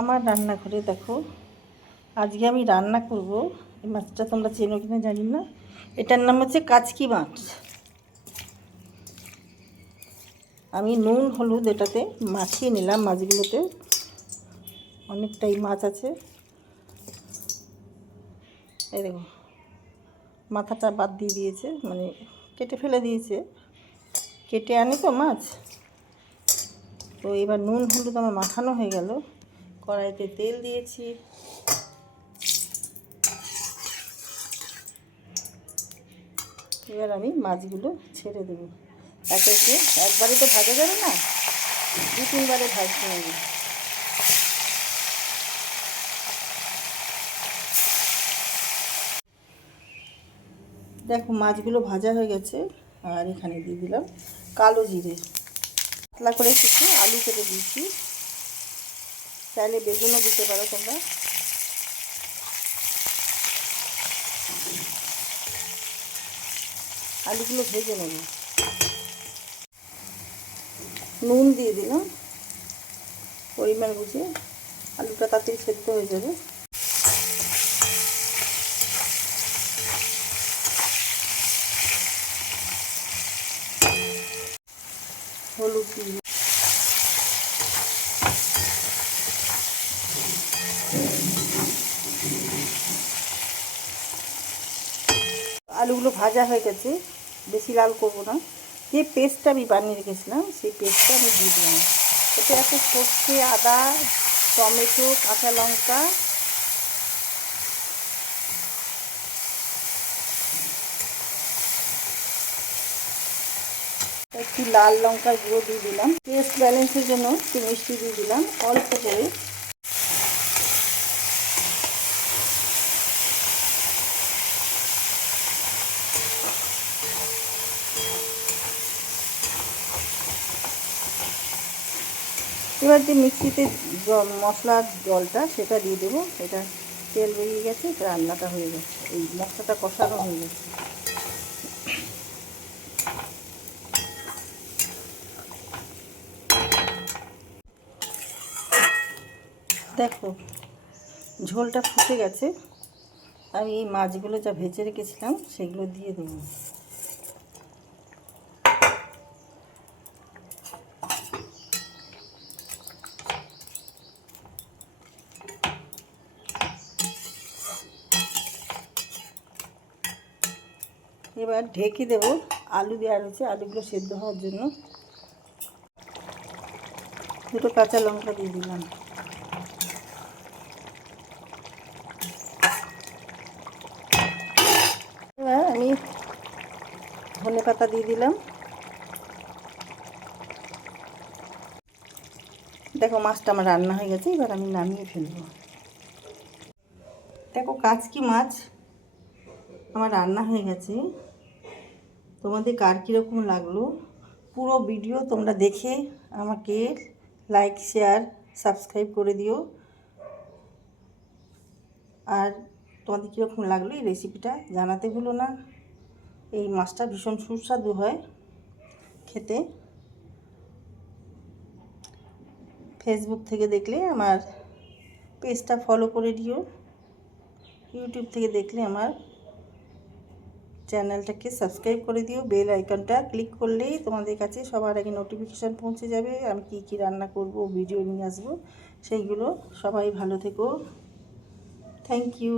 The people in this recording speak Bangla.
আমার রান্নাঘরে দেখো, আজকে আমি রান্না করব। এই মাছটা তোমরা চেনো কিনা জানি না। এটার নাম হচ্ছে কাচকি মাছ। আমি নুন হলুদ এটাতে মাখিয়ে নিলাম। মাছগুলোতে অনেকটাই মাছ আছে। এই দেখো, মাথাটা বাদ দিয়ে দিয়েছে, মানে কেটে ফেলে দিয়েছে। কেটে আনি তো মাছ। তো এবার নুন হলুদ আমার মাখানো হয়ে গেল। কড়াইতে তেল দিয়েছি। এবার আমি মাছগুলো ছেড়ে দেবো একে একে। একবারে তো ভাজা যাবে না, দু তিনবারে ভাজতে হবে। দেখো মাছগুলো ভাজা হয়ে গেছে। আর এখানে দিয়ে দিলাম কালো জিরে। পাতলা করে কিছু আলু কেটে দিয়েছি। চাইলে বেগুনও দিতে পারো তোমরা। আলুগুলো ভেজে নেব। নুন দিয়ে দিলাম পরিমাণ বুঝে। আলুটা তাড়াতাড়ি সেদ্ধ হয়ে যাবে। হলুদ দিয়ে আলুগুলো ভাজা হয়ে গেছে, বেশি লাল করব না। যে পেস্টটা আমি বানিয়ে রেখেছিলাম সেই পেস্টটা আমি দিয়ে দিলাম। এতে আছে সর্ষে, আদা, টমেটো, কাঁচা লঙ্কা, একটু লাল লঙ্কার গুঁড়ো দিয়ে দিলাম। টেস্ট ব্যালেন্সের জন্য একটু মিষ্টি দিয়ে দিলাম অল্প করে। এবার যে মিক্সিতে মশলার জলটা সেটা দিয়ে দেবো। এটা তেল বেরিয়ে গেছে, রান্নাটা হয়ে গেছে, এই মশলাটা কষানো হয়ে গেছে। দেখো ঝোলটা ফুটে গেছে। আমি এই মাছগুলো যা ভেজে রেখেছিলাম সেগুলো দিয়ে দেবো। এবার ঢেকে দেবো। আলু দেওয়া রয়েছে, আলুগুলো সেদ্ধ হওয়ার জন্য। দুটো কাঁচা লঙ্কা দিয়ে দিলাম। এবার আমি ধনেপাতা দিয়ে দিলাম। দেখো মাছটা আমার রান্না হয়ে গেছে। এবার আমি নামিয়ে ফেলবো। দেখো কাচকি মাছ আমার রান্না হয়ে গেছে। তোমাদের কার কীরকম লাগলো পুরো ভিডিও তোমরা দেখে আমাকে লাইক, শেয়ার, সাবস্ক্রাইব করে দিও। আর তোমাদের কীরকম লাগলো এই রেসিপিটা জানাতে ভুলো না। এই মাছটা ভীষণ সুস্বাদু হয় খেতে। ফেসবুক থেকে দেখলে আমার পেজটা ফলো করে দিও। ইউটিউব থেকে দেখলে আমার চ্যানেলটাকে সাবস্ক্রাইব করে দিও। বেল আইকনটা ক্লিক করলেই তোমাদের কাছে সবার আগে নোটিফিকেশান পৌঁছে যাবে। আমি কি কি রান্না করব, ভিডিও নিয়ে আসবো সেইগুলো। সবাই ভালো থেকো। Thank you.